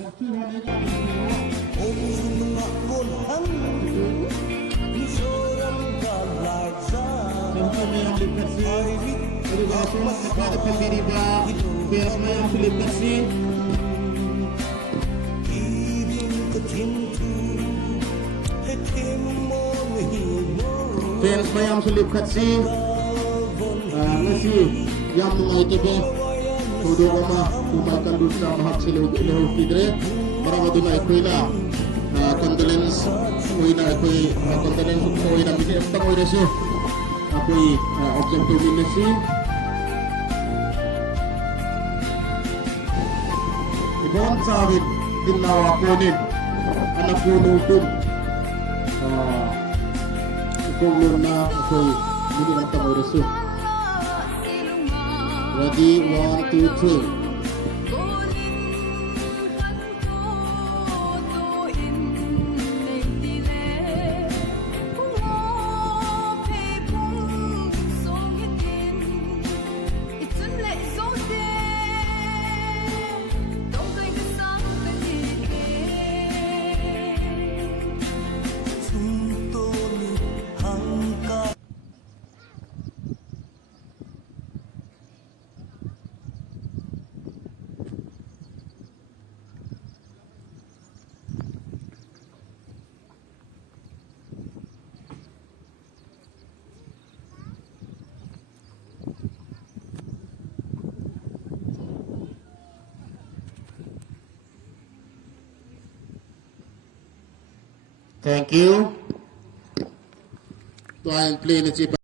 Fans mayang sulip katsi nasi yang mengaitu todo kama kumakan dusa mahak silu ilahu kidre maramadu na ikoy na condolence koy na ikoy condolence koy na bigay ang koy na siya ako'y object to nasi ibon sa akin ginawa ko din anak ko nutun kung na ako'y hindi lang tamo reso. Ready, 1, 2, 3. Thank you. To I'll play the chip.